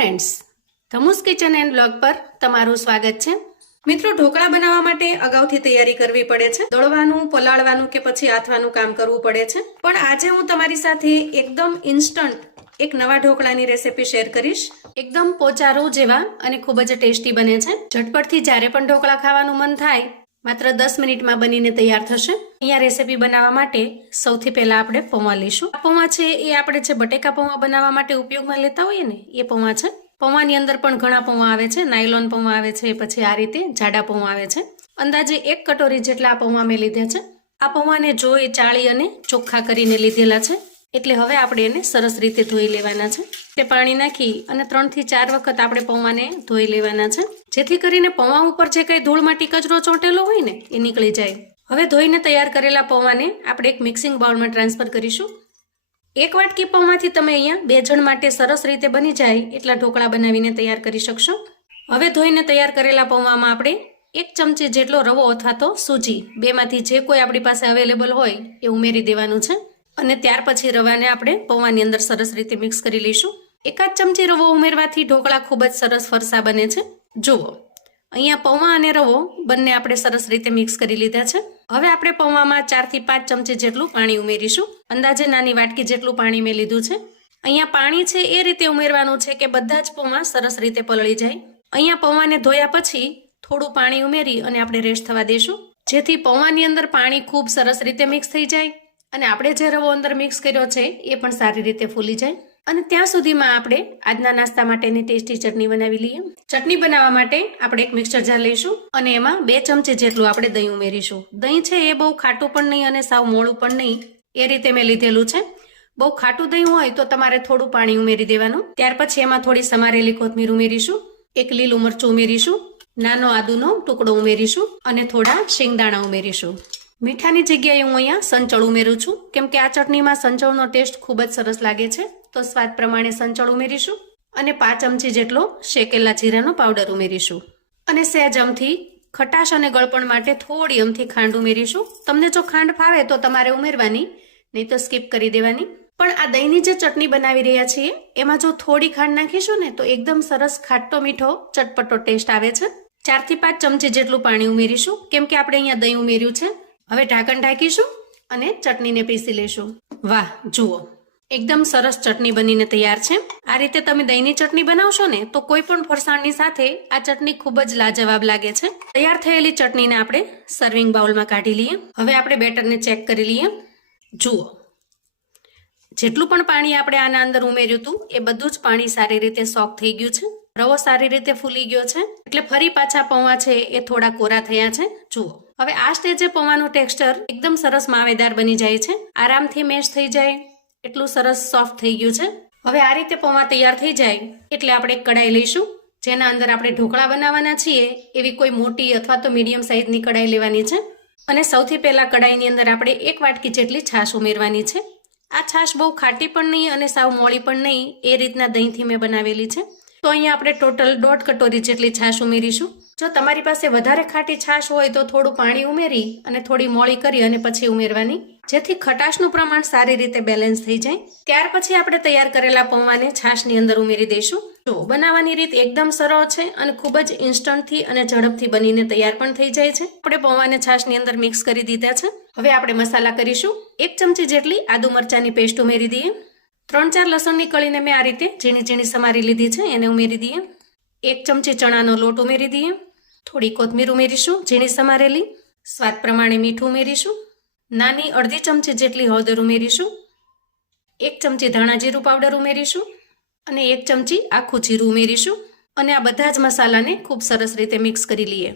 Friends Dhamu's kitchen and blog પર તમારું સ્વાગત છે. મિત્રો, ઢોકળા બનાવવા માટે અગાઉથી તૈયારી કરવી પડે છે. દળવાનું, પલાળવાનું કે પછી આથવાનું કામ કરવું પડે છે. પણ આજે હું તમારી સાથે એકદમ ઇન્સ્ટન્ટ એક નવા ઢોકળાની રેસીપી શેર કરીશ. એકદમ પોચારો જેવા અને ખૂબ જ ટેસ્ટી બને છે. ઝટપટથી જ્યારે પણ ઢોકળા ખાવાનું મન થાય માત્ર દસ મિનિટમાં બનીને તૈયાર થશે. અહીંયા રેસીપી બનાવવા માટે સૌથી પહેલા આપણે પૌવા લઈશું. પૌવા છે એ આપણે જે બટેકા પૌવા બનાવવા માટે ઉપયોગમાં લેતા હોઈએ ને, એ પૌવા છે. પૌવાની અંદર પણ ઘણા પૌવા આવે છે. નાયલોન પૌવા આવે છે, પછી આ રીતે જાડા પૌવા આવે છે. અંદાજે એક કટોરી જેટલા પૌવા મેં લીધા છે. આ પૌવાને જોઈ, ચાળી અને ચોખ્ખા કરીને લીધેલા છે. એટલે હવે આપણે એને સરસ રીતે ધોઈ લેવાના છે. તે પાણી નાખી અને ત્રણથી ચાર વખત આપણે પૌવાને ધોઈ લેવાના છે. જેથી કરીને પૌવા ઉપર જે કંઈ ધૂળ માટી કચરો ચોંટેલો હોય ને, એ નીકળી જાય. હવે ધોઈને તૈયાર કરેલા પૌવાને આપણે એક મિક્સિંગ બાઉલમાં ટ્રાન્સફર કરીશું. એક વાટકી પૌવાથી તમે અહીંયા બે જણ માટે સરસ રીતે બની જાય એટલા ઢોકળા બનાવીને તૈયાર કરી શકશો. હવે ધોઈને તૈયાર કરેલા પૌવામાં આપણે એક ચમચી જેટલો રવો અથવા તો સૂજી, બેમાંથી જે કોઈ આપણી પાસે અવેલેબલ હોય એ ઉમેરી દેવાનું છે. અને ત્યાર પછી રવાને આપણે પૌવાની અંદર સરસ રીતે મિક્સ કરી લઈશું. એકાદ ચમચી રવો ઉમેરવાથી ઢોકળા ખૂબ જ સરસ ફરસા બને છે. જુઓ, અહીંયા પૌવા અને રવો બંને આપણે સરસ રીતે મિક્સ કરી લીધા છે. હવે આપણે પૌવામાં ચારથી પાંચ ચમચી જેટલું પાણી ઉમેરીશું. અંદાજે નાની વાટકી જેટલું પાણી મેં લીધું છે. અહીંયા પાણી છે એ રીતે ઉમેરવાનું છે કે બધા જ પૌવા સરસ રીતે પલળી જાય. અહીંયા પૌવાને ધોયા પછી થોડું પાણી ઉમેરી અને આપણે રેસ્ટ થવા દેશું. જેથી પૌવાની અંદર પાણી ખૂબ સરસ રીતે મિક્સ થઈ જાય. અને આપણે જે રવો અંદર મિક્સ કર્યો છે, એ પણ સારી રીતે ફૂલી જાય. અને ત્યાં સુધીમાં આપણે આજના નાસ્તા માટેની ટેસ્ટી ચટણી બનાવી લઈએ. ચટણી બનાવવા માટે આપણે એક મિક્સર જાર લઈશું અને એમાં બે ચમચી જેટલું આપણે દહીં ઉમેરીશું. દહીં છે એ બહુ ખાટું પણ નહીં અને સાવ મોળું પણ નહીં. એ રીતે મેં લીધેલું છે. બહુ ખાટું દહીં હોય તો તમારે થોડું પાણી ઉમેરી દેવાનું. ત્યાર પછી એમાં થોડી સમારેલી કોથમીર ઉમેરીશું. એક લીલું મરચું ઉમેરીશું. નાનો આદુનો ટુકડો ઉમેરીશું અને થોડા શેંગદાણા ઉમેરીશું. મીઠાની જગ્યાએ હું અહીંયા સંચળ ઉમેરું છું. કેમ કે આ ચટણીમાં સંચળનો ટેસ્ટ ખૂબ જ સરસ લાગે છે. તો સ્વાદ પ્રમાણે સંચળ ઉમેરીશું અને પાંચ ચમચી જેટલો શેકેલા જીરાનો પાવડર ઉમેરીશું. અને સહેજ અમથી ખટાશ અને ગળપણ માટે થોડી અમથી ખાંડ ઉમેરીશું. તમને જો ખાંડ ફાવે તો તમારે ઉમેરવાની, નહીં તો સ્કીપ કરી દેવાની. પણ આ દહીંની જે ચટણી બનાવી રહ્યા છીએ, એમાં જો થોડી ખાંડ નાખીશું ને, તો એકદમ સરસ ખાટો મીઠો ચટપટો ટેસ્ટ આવે છે. ચારથી પાંચ ચમચી જેટલું પાણી ઉમેરીશું. કેમ કે આપણે અહીંયા દહીં ઉમેર્યું છે. હવે ઢાંકણ ઢાંકીશું અને ચટણીને પીસી લેશું. વાહ, જુઓ. એકદમ સરસ ચટણી બનીને તૈયાર છે. આ રીતે તમે દહીંની ચટણી બનાવશો ને, તો કોઈ પણ ફરસાણની સાથે આ ચટણી ખૂબ જ લાજવાબ લાગે છે. તૈયાર થયેલી ચટણીને આપણે સર્વિંગ બાઉલમાં કાઢી લઈએ. હવે આપણે બેટરને ચેક કરી લઈએ. જુઓ. જેટલું પણ પાણી આપણે આના અંદર ઉમેર્યું હતું, એ બધું જ પાણી સારી રીતે સોક થઈ ગયું છે. રવો સારી રીતે ફૂલી ગયો છે, એટલે ફરી પાછા પૌવા છે એ થોડા કોરા થયા છે. જુઓ, હવે આ સ્ટેજે પૌવાનું ટેક્સચર એકદમ સરસ માવેદાર બની જાય છે. આરામથી મેશ થઈ જાય, એટલું સરસ સોફ્ટ થઈ ગયું છે. હવે આ રીતે પૌવા તૈયાર થઈ જાય, એટલે આપણે એક કડાઈ લઈશું. જેના અંદર આપણે ઢોકળા બનાવવાના છીએ, એવી કોઈ મોટી અથવા તો મીડિયમ સાઇઝની કડાઈ લેવાની છે. અને સૌથી પહેલા કડાઈની અંદર આપણે એક વાટકી જેટલી છાશ ઉમેરવાની છે. આ છાશ બહુ ખાટી પણ નહીં અને સાવ મોળી પણ નહીં, એ રીતના દહીંથી મેં બનાવેલી છે. તો અહીંયા આપણે ટોટલ દોઢ કટોરી જેટલી છાશ ઉમેરીશું. જો તમારી પાસે વધારે ખાટી છાશ હોય તો થોડું પાણી ઉમેરી અને થોડી મોળી કરી અને પછી ઉમેરવાની. જેથી ખટાશનું પ્રમાણ સારી રીતે બેલેન્સ થઈ જાય. ત્યાર પછી આપણે તૈયાર કરેલા પૌવાને છાશની અંદર ઉમેરી દઈશું. જો બનાવવાની રીત એકદમ સરળ છે અને ખૂબ જ ઇન્સ્ટન્ટથી અને ઝડપથી બનીને તૈયાર પણ થઈ જાય છે. આપણે પૌવાને છાશની અંદર મિક્સ કરી દીધા છે. હવે આપણે મસાલા કરીશું. એક ચમચી જેટલી આદુ મરચાની પેસ્ટ ઉમેરી દઈએ. ત્રણ ચાર લસણની કળીને મેં આ રીતે ઝીણી ઝીણી સમારી લીધી છે, એને ઉમેરી દઈએ. એક ચમચી ચણાનો લોટ ઉમેરી દઈએ. થોડી કોથમીર ઉમેરીશું, ઝીણી સમારેલી. સ્વાદ પ્રમાણે મીઠું ઉમેરીશું. નાની અડધી ચમચી જેટલી હળદર ઉમેરીશું. એક ચમચી ધાણા જીરું પાવડર ઉમેરીશું અને એક ચમચી આખું જીરું ઉમેરીશું અને આ બધા જ મસાલાને ખૂબ સરસ રીતે મિક્સ કરી લઈએ.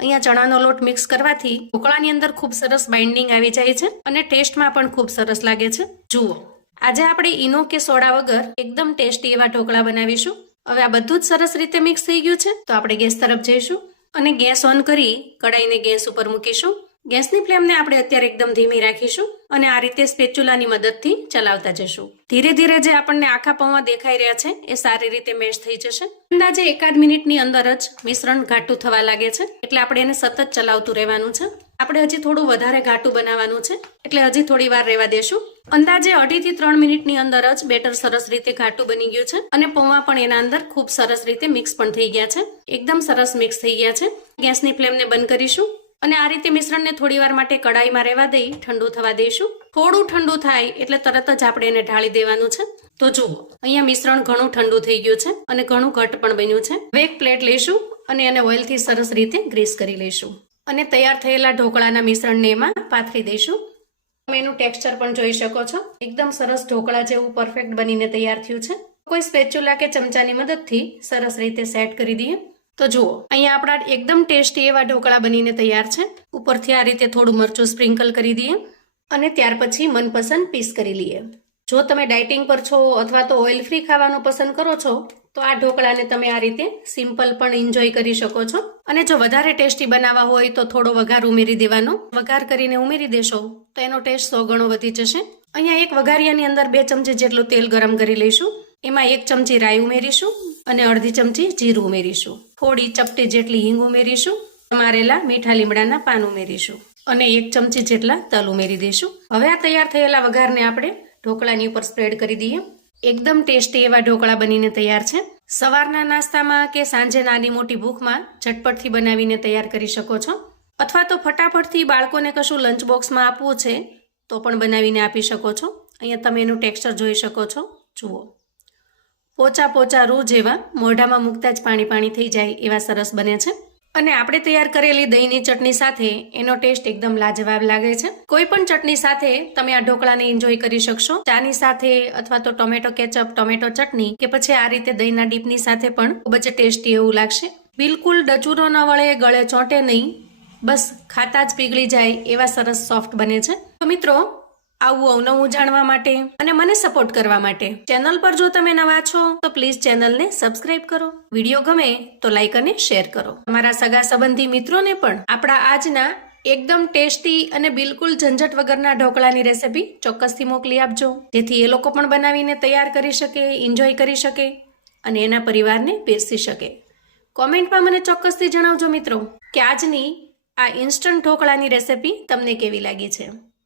અહીંયા ચણાનો લોટ મિક્સ કરવાથી ઢોકળાની અંદર ખૂબ સરસ બાઇન્ડિંગ આવી જાય છે અને ટેસ્ટમાં પણ ખૂબ સરસ લાગે છે. જુઓ. આજે આપણે ઈનો કે સોડા વગર એકદમ ટેસ્ટી એવા ઢોકળા બનાવીશું. હવે આ બધું જ સરસ રીતે મિક્સ થઈ ગયું છે, તો આપણે ગેસ તરફ જઈશું અને ગેસ ઓન કરી કડાઈને ગેસ ઉપર મૂકીશું. ગેસની ફ્લેમને આપણે અત્યારે એકદમ ધીમી રાખીશું અને આ રીતે સ્પેચ્યુલાની મદદથી ચલાવતા જશું ધીરે ધીરે જે આપણને આખા પૌવા દેખાઈ રહ્યા છે, એ સારી રીતે મેશ થઈ જશે. અંદાજે એકાદ મિનિટની અંદર જ મિશ્રણ ઘાટું થવા લાગે છે, એટલે આપણે એને સતત ચલાવતું રહેવાનું છે. આપણે હજી થોડું વધારે ઘાટું બનાવવાનું છે, એટલે હજી થોડી વાર રહેવા દેશું. અંદાજે અઢીથી ત્રણ મિનિટની અંદર જ બેટર સરસ રીતે ઘાટું બની ગયું છે અને પૌવા પણ એના અંદર ખૂબ સરસ રીતે મિક્સ પણ થઈ ગયા છે. એકદમ સરસ મિક્સ થઈ ગયા છે. ગેસની ફ્લેમને બંધ કરીશું અને આ રીતે મિશ્રણને થોડી વાર માટે કડાઈમાં રહેવા દઈ ઠંડુ થવા દઈશું. થોડું ઠંડુ થાય એટલે તરત જ આપણે એને ઢાળી દેવાનું છે. તો જુઓ, અહીંયા મિશ્રણ ઘણું ઠંડુ થઈ ગયું છે અને ઘણું ઘટ પણ બન્યું છે. હવે એક પ્લેટ લઈશું અને એને ઓઇલથી સરસ રીતે ગ્રીસ કરી લઈશું. અને તૈયાર થયેલા ઢોકળાના મિશ્રણને એમાં પાથરી દઈશું. તમે એનું ટેક્સચર પણ જોઈ શકો છો. એકદમ સરસ ઢોકળા જેવું પરફેક્ટ બનીને તૈયાર થયું છે. કોઈ સ્પેચ્યુલા કે ચમચાની મદદથી સરસ રીતે સેટ કરી દઈએ. તો જુઓ, અહીંયા આપણા એકદમ ટેસ્ટી એવા ઢોકળા બનીને તૈયાર છે. ઉપરથી આ રીતે થોડું મરચું સ્પ્રિંકલ કરી દઈએ અને ત્યાર પછી મનપસંદ પીસ કરી લઈએ. જો તમે ડાયટિંગ પર છો અથવા તો ઓઇલ ફ્રી ખાવાનું પસંદ કરો છો તો આ ઢોકળાને તમે આ રીતે સિમ્પલ પણ એન્જોય કરી શકો છો. અને જો વધારે ટેસ્ટી બનાવવા હોય તો થોડો વઘાર ઉમેરી દેવાનો. વઘાર કરીને ઉમેરી દેશો તો એનો ટેસ્ટ સો ગણો વધી જશે. અહીંયા એક વઘારિયાની અંદર બે ચમચી જેટલું તેલ ગરમ કરી લઈશું. એમાં એક ચમચી રાઈ ઉમેરીશું અને અડધી ચમચી જીરું ઉમેરીશું. થોડી ચપટી જેટલી હિંગ ઉમેરીશું. મારેલા મીઠા લીમડાના પાન ઉમેરીશું. અને એક ચમચી જેટલા તલ ઉમેરી દઈશું હવે આ તૈયાર થયેલા વઘારને આપણે ઢોકળાની ઉપર સ્પ્રેડ કરી દઈએ. એકદમ ટેસ્ટી એવા ઢોકળા બનીને તૈયાર છે. સવારના નાસ્તામાં કે સાંજે નાની મોટી ભૂખમાં ઝટપટથી બનાવીને તૈયાર કરી શકો છો. અથવા તો ફટાફટથી બાળકોને કશું લંચ બોક્સમાં આપવું છે, તો પણ બનાવીને આપી શકો છો. અહીંયા તમે એનું ટેક્સચર જોઈ શકો છો. જુઓ. પોચા પોચા રૂ જેવા મોઢામાં મૂકતા જ પાણી પાણી થઈ જાય એવા સરસ બને છે. અને આપણે તૈયાર કરેલી દહીંની ચટણી સાથે એનો ટેસ્ટ એકદમ લાજવાબ લાગે છે. કોઈ પણ ચટણી સાથે તમે આ ઢોકળાને એન્જોય કરી શકશો. ચાની સાથે અથવા તો ટોમેટો કેચઅપ ટોમેટો ચટણી કે પછી આ રીતે દહીંના ડીપની સાથે પણ ખૂબ જ ટેસ્ટી એવું લાગશે. બિલકુલ ડચુરો ન વળે, ગળે ચોંટે નહીં. બસ ખાતા જ પીગળી જાય એવા સરસ સોફ્ટ બને છે. તો મિત્રો આવું અવનવું જાણવા માટે અને મને સપોર્ટ કરવા માટે. ચેનલ પર જો તમે નવા છો, તો પ્લીઝ ચેનલને સબસ્ક્રાઇબ કરો. વીડિયો ગમે તો લાઈક અને શેર કરો. તમારા સગા સંબંધી મિત્રોને પણ આપણા આજના એકદમ ટેસ્ટી અને બિલકુલ ઝંઝટ વગરના ઢોકળાની રેસીપી ચોક્કસથી મોકલી આપજો. જેથી એ લોકો પણ બનાવીને તૈયાર કરી શકે એન્જોય કરી શકે અને એના પરિવારને પીરસી શકે. કોમેન્ટમાં મને ચોક્કસથી જણાવજો મિત્રો કે આજની આ ઇન્સ્ટન્ટ ઢોકળાની રેસીપી તમને કેવી લાગી છે?